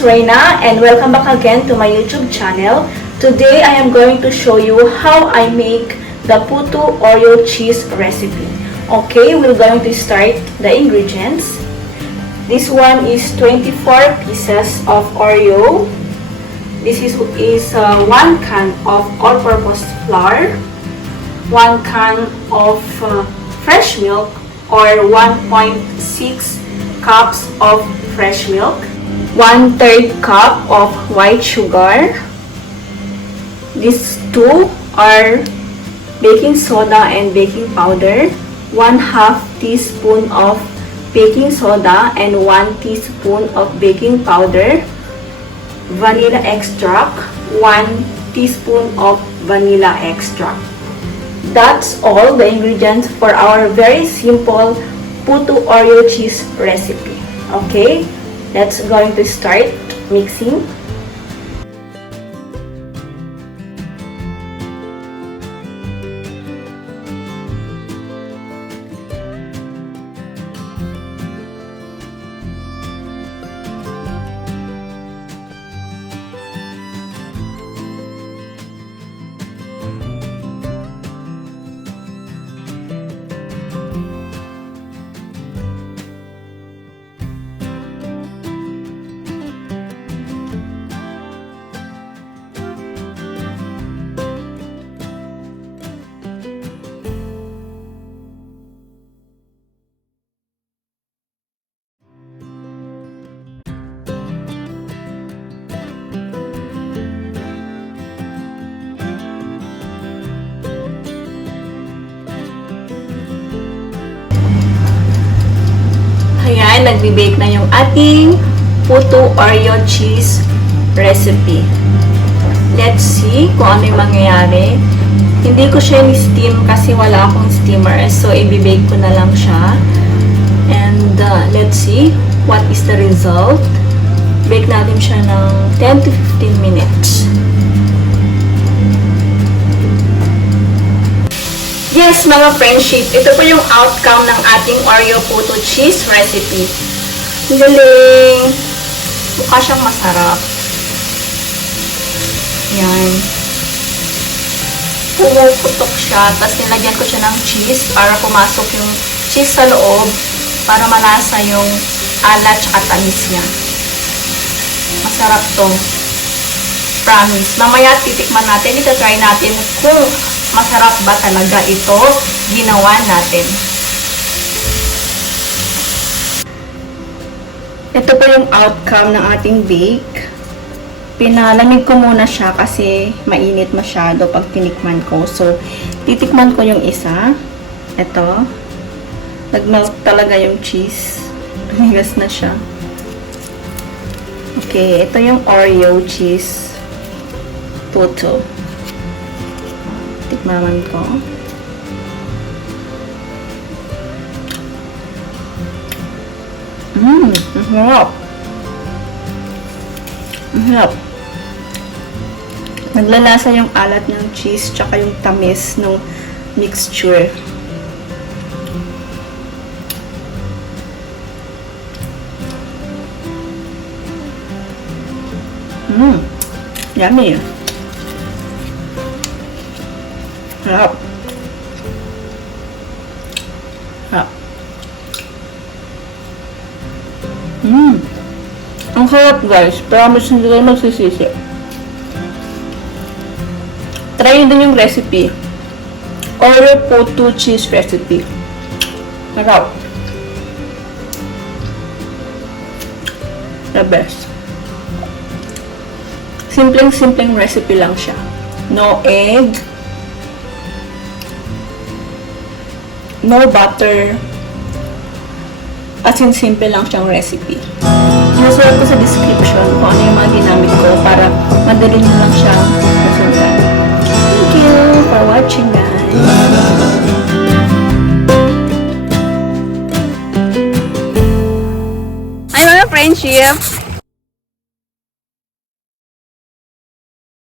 is Rheina and welcome back again to my YouTube channel. Today I am going to show you how I make the Puto Oreo cheese recipe. Okay, we're going to start the ingredients. This one is 24 pieces of Oreo. This is 1 can of all-purpose flour, 1 can of fresh milk or 1.6 cups of fresh milk, 1/3 cup of white sugar. These two are baking soda and baking powder, 1/2 teaspoon of baking soda and 1 teaspoon of baking powder, vanilla extract, 1 teaspoon of vanilla extract. That's all the ingredients for our very simple Puto Oreo cheese recipe. Okay, let's going to start mixing. Ayan, nagbe-bake na yung ating Puto Oreo cheese recipe. Let's see kung ano yung mangyayari. Hindi ko siya ni-steam kasi wala akong steamer. So, i-bake ko na lang siya. And let's see what is the result. Bake natin siya ng 10 to 15 minutes. Yes, mga friendship, ito po yung outcome ng ating Oreo Puto cheese recipe. Galing! Mukha siyang masarap. Yan. Pumuputok siya, tapos nilagyan ko siya ng cheese para pumasok yung cheese sa loob para malasa yung alat at tamis niya. Masarap to. Promise. Mamaya titikman natin, ita-try natin kung masarap ba talaga ito ginawa natin. Ito po yung outcome ng ating bake. Pinalamig ko muna siya kasi mainit masyado pag tinikman ko. So, titikman ko yung isa. Ito. Nag-melt talaga yung cheese. Tumigas na siya. Okay, ito yung Oreo cheese Puto. Tikmaman ko. Ang sarap. Ang sarap. Naglalasa yung alat ng cheese tsaka yung tamis ng mixture. Yummy. Sarap. Sarap. Ang sarap, guys. Promise hindi kayo magsisisi. Try din yung recipe. Oreo Puto cheese recipe. Sarap. The best. Simpleng recipe lang siya. No egg. No butter. As in, simple lang siyang recipe. Inusulat ko sa description kung ano yung mga ginamit ko para madali nyo lang siyang masundan. Thank you for watching, guys. Hi mga friendship!